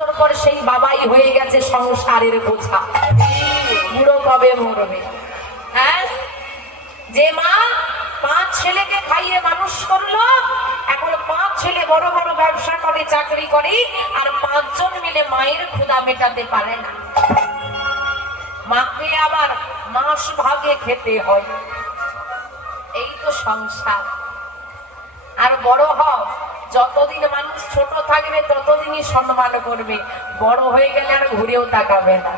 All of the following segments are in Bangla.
পর সেই বাবাই হয়ে গেছে সংসারের বোঝা। বুড়ো কবে মরবে? হ্যাঁ, যে মা 5 ছেলেকে খাইয়ে মানুষ করলো, এখন 5 ছেলে বড় বড় ব্যবসা করে, চাকরি করে, আর 5 জন মিলে মায়ের ক্ষুধা মেটাতে পারে না। মাকে আবার মাস ভাগে খেতে হয়। এই তো সংসার। আর বড় হও, যতদিন মানুষ ছোট থাকবে ততদিনই সম্মান করবে, বড় হয়ে গেলে আর ঘুরেও তাকাবে না।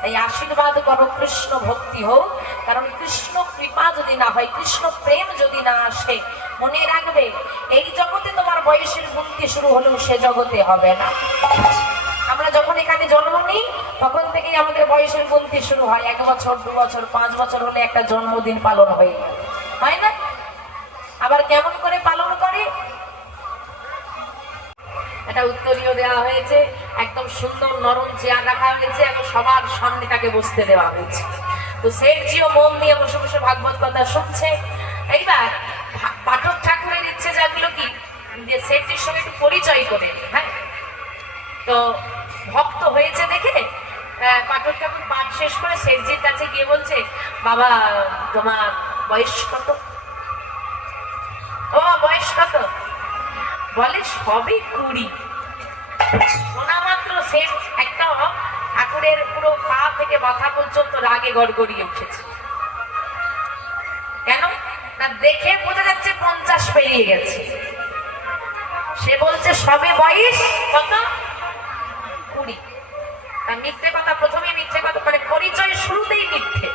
তাই আশীর্বাদ করো কৃষ্ণ ভক্তি হোক, কারণ কৃষ্ণ কৃপা যদি না হয়, কৃষ্ণ প্রেম যদি না আসে, মনে রাখবে এই জগতে তোমার বয়সের গুনতি শুরু হলেও সে জগতে হবে না। আমরা যখন এখানে জন্ম নিই তখন থেকেই আমাদের বয়সের গুনতি শুরু হয়। 1 বছর, 2 বছর, 5 বছর হলে একটা জন্মদিন পালন হয়ে হয় না? আবার কেমন করে পালন করে? একটা উত্তরীয় দেওয়া হয়েছে, একদম সুন্দর নরম চেয়ার রাখা হয়েছে এবং সবার সামনে তাকে বসতে দেওয়া হয়েছে। তো শেঠজিও মন দিয়ে বসে বসে ভাগবত কথা শুনছে। এইবার পাঠক ঠাকুরের ইচ্ছে জাগলো কি যে শেঠজির সঙ্গে একটু পরিচয় করে। হ্যাঁ, তো ভক্ত হয়েছে দেখে পাঠক ঠাকুর পাঠ শেষ করে শেঠজির কাছে গিয়ে বলছে, বাবা তোমার বয়স কত? ও বয়স কত? বলে সবই 20। শোনা মাত্র সে একটা ঠাকুরের পুরো পা থেকে মাথা পর্যন্ত রাগে গড়গড়িয়ে উঠেছে। কেন না, দেখে বোঝা যাচ্ছে 50 পেরিয়ে গেছে। সে বলছে সবে বয়স কত? 20। আর মিথ্যে কথা, প্রথমে মিথ্যে কথা, মানে পরিচয় শুরুতেই মিথ্যে।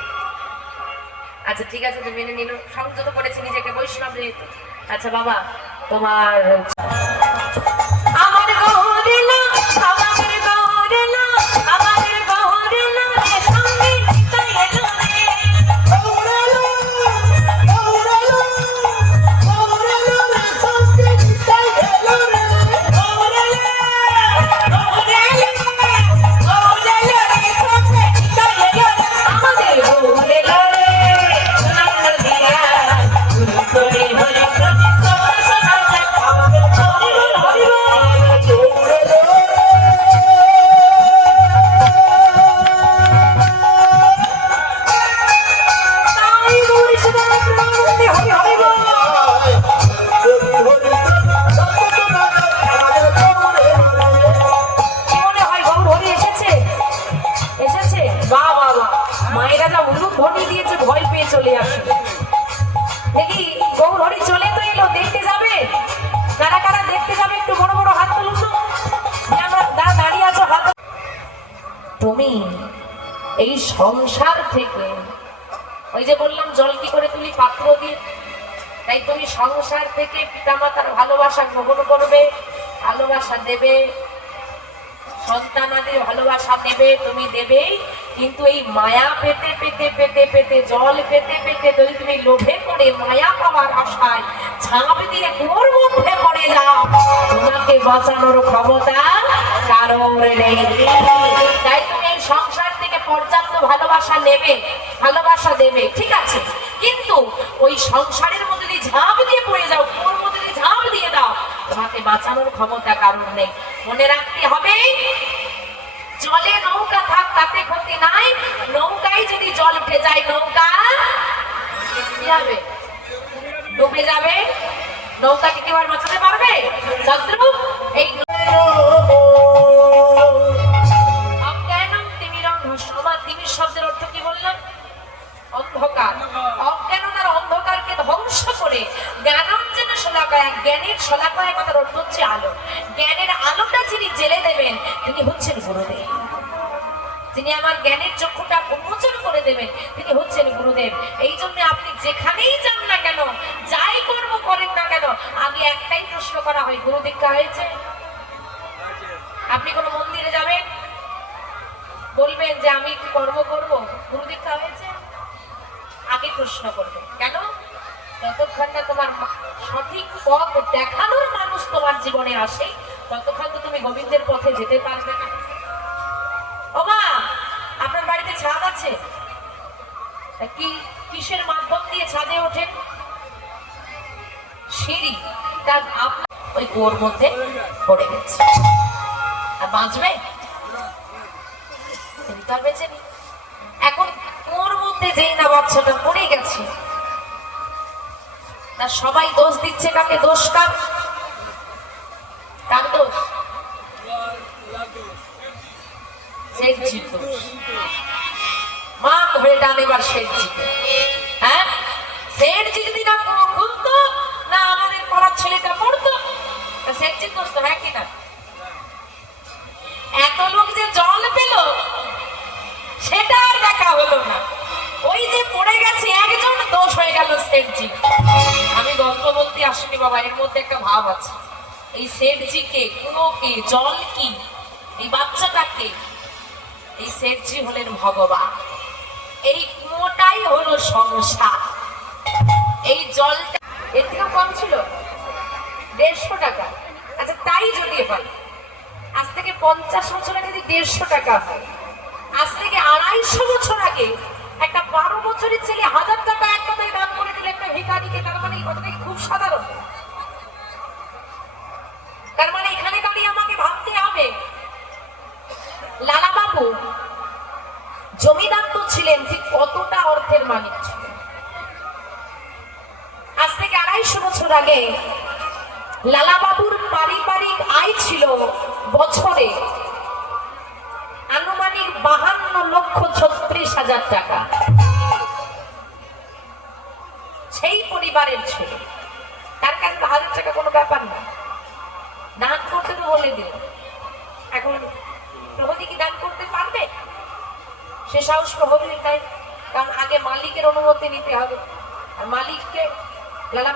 আচ্ছা ঠিক আছে, তো মেনে নিল, সংযত করেছে নিজেকে, বৈষ্ণব যেহেতু। আচ্ছা বাবা তোমার আমার গহরে না, আমাদের গহরে না, আমাদের গহরে না, সঙ্গে তাই এলো রে গহরেলো, গহরেলো, গহরেলো রে, সঙ্গে তাই এলো রে গহরেলো, গহরেলো, গহরেলো রে, সঙ্গে তাই এলো রে আমাদের গহরেলো রে সোনার দিয়া করে হরে তুমি এই সংসার থেকে, ওই যে বললাম জল কি করে তুলি? পাত্র দিয়ে। তাই তুমি সংসার থেকে পিতামাতার ভালোবাসা গ্রহণ করবে, ভালোবাসা দেবে, সন্তানাদের ভালোবাসা দেবে, তুমি দেবেই। কিন্তু এই মায়া পেতে পেতে পেতে পেতে, জল পেতে পেতে যদি তুমি লোভে করে মায়া পাওয়ার আশায় ঝাঁপ দিয়ে কুয়োর মধ্যে পড়ে যাও, তোমাকে বাঁচানোর ক্ষমতা কারোর নেই। তাই তুমি এই সংসার থেকে পর্যাপ্ত ভালোবাসা নেবে, ভালোবাসা দেবে, ঠিক আছে, কিন্তু ওই সংসারের মধ্যে যদি ঝাঁপ দিয়ে পড়ে যাও, কুয়োর মধ্যে যদি ঝাঁপ দিয়ে দাও, তোমাকে বাঁচানোর ক্ষমতা কারোর নেই। মনে রাখতে হবে, জলে নৌকা থাক তাতে ক্ষতি নাই, নৌকায় যদি জল উঠে যায় নৌকা কি হবে? ডুবে যাবে। নৌকাকে কেউ আর বাঁচাতে পারবে? এই অজ্ঞানম তিমিরং ধূসরমা, তিমির শব্দের অর্থ কি বললাম? অন্ধকার। অজ্ঞানতার অন্ধকারকে ধ্বংস করে জ্ঞানাঞ্জন শলাকায়, জ্ঞানের শলাকায় কথার অর্থ হচ্ছে আলো। জ্ঞানের আলোটা যিনি জেলে দেবেন তিনি হচ্ছেন গুরুদেব। যিনি আমার জ্ঞানের চক্ষুটা উন্মোচন করে দেবেন তিনি হচ্ছেন গুরুদেব। এই জন্য আপনি যেখানেই যান না কেন, যাই কর্ম করেন না কেন, আগে একটাই প্রশ্ন করা হয়, গুরু দীক্ষা হয়েছে? আপনি কোনো মন্দিরে যাবেন, বলবেন যে আমি একটু কর্ম করবো, গুরু দীক্ষা হয়েছে? আগে প্রশ্ন করবেন। কেন? যতক্ষণ না তোমার সঠিক পথ দেখানোর মানুষ তোমার জীবনে আসে, ততক্ষণ তো তুমি গোবিন্দের পথে যেতে পারবে না। ও মা, আপনার বাড়িতে ছাদ আছে? কি কিসের মাধ্যম দিয়ে ছাদে ওঠেন? সিঁড়ি। তার আপনার ওই কুয়োর মধ্যে পড়ে গেছে। বাঁচবে? তিনি তো আর বেঁচে নেই। এখন ওর মধ্যে যেই না বাচ্চাটা পড়ে গেছে, তা সবাই দোষ দিচ্ছে কাকে? দোষ কার? কার দোষ? শেঠজির দোষ। মা ধরে টান এবার শেঠজিকে। হ্যাঁ, শেঠজি যদি না কোনো খুলতো, না আমাদের পড়ার ছেলেটা পড়তো, শেঠজির দোষ তো, হ্যাঁ কিনা? এত লোক যে জল পেল সেটা আর দেখা হলো না, ওই যে পড়ে গেছে একজন, দোষ হয়ে গেল শেঠজি। আমি গল্প বলতে আসিনি বাবা, এর মধ্যে একটা ভাব আছে। এই শেঠজিকে, কুয়োকে, জল কি, এই বাচ্চাটাকে, এই শেঠজি হলেন ভগবান, এই কুয়োটাই হলো সংসার। এই জলটা এর থেকে কম ছিল 150 টাকা। আচ্ছা তাই যদি হয়, আজ থেকে 50 বছর আগে যদি 150 টাকা হয়, আজ থেকে 250 বছর আগে একটা 12 বছরের ছেলে 1000 টাকা এক কথায় দান করে দিলে একটা ভিখারিকে, তার মানে এই কথাটা খুব সাধারণ। তার মানে এখানে দাঁড়িয়ে আমাকে ভাবতে হবে, লালা বাবু জমিদার তো ছিলেন, ঠিক কতটা অর্থের মালিক ছিলেন। আজ থেকে 250 বছর আগে লালা বাবুর পারিবারিক আয় ছিল বছরে আনুমানিক 52,36,000 টাকা। সেই পরিবারের ছেলে, তার কাছে 1000 টাকা কোনো ব্যাপার না। দান করতে তো বলে দিল, এখন প্রহরী কি দান করতে পারবে? সে সাহস প্রহরীর নাই, কারণ আগে মালিকের অনুমতি নিতে হবে, আর মালিককে লালা